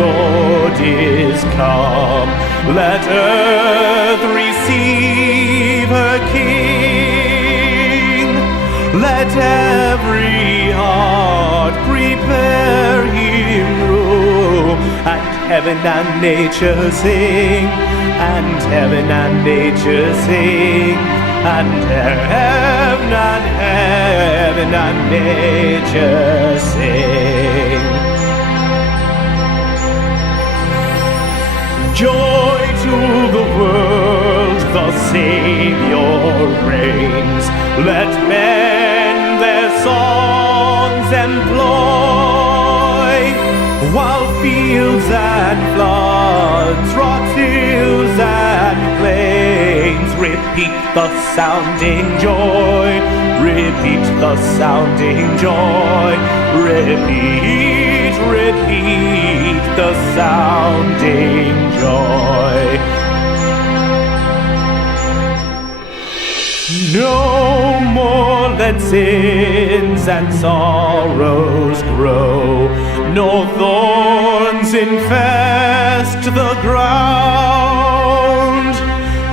Lord is come. Let earth receive her King. Let every heart prepare him room. And heaven and nature sing, and heaven and nature sing, and heaven and nature sing. Joy to the world, the Savior reigns. Let men their songs employ, while fields and floods, rocks, hills and plains repeat the sounding joy, repeat the sounding joy, repeat, repeat the sounding joy. No more let sins and sorrows grow, nor thorns infest the ground.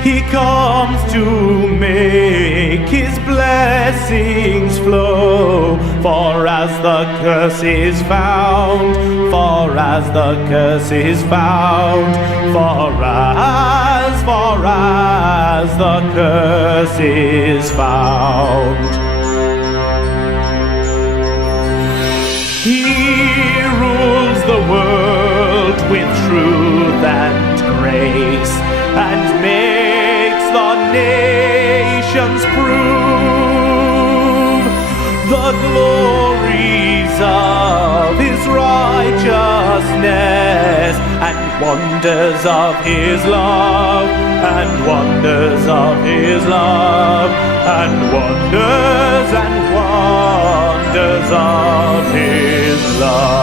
He comes to make his blessings flow, for as the curse is found, for as the curse is found, for as the curse is found. He rules the world with truth and grace, and makes the nations prove the glories of his righteousness, and wonders of his love, and wonders of his love, and wonders of his love.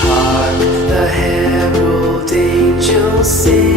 Hark, the herald angels sing.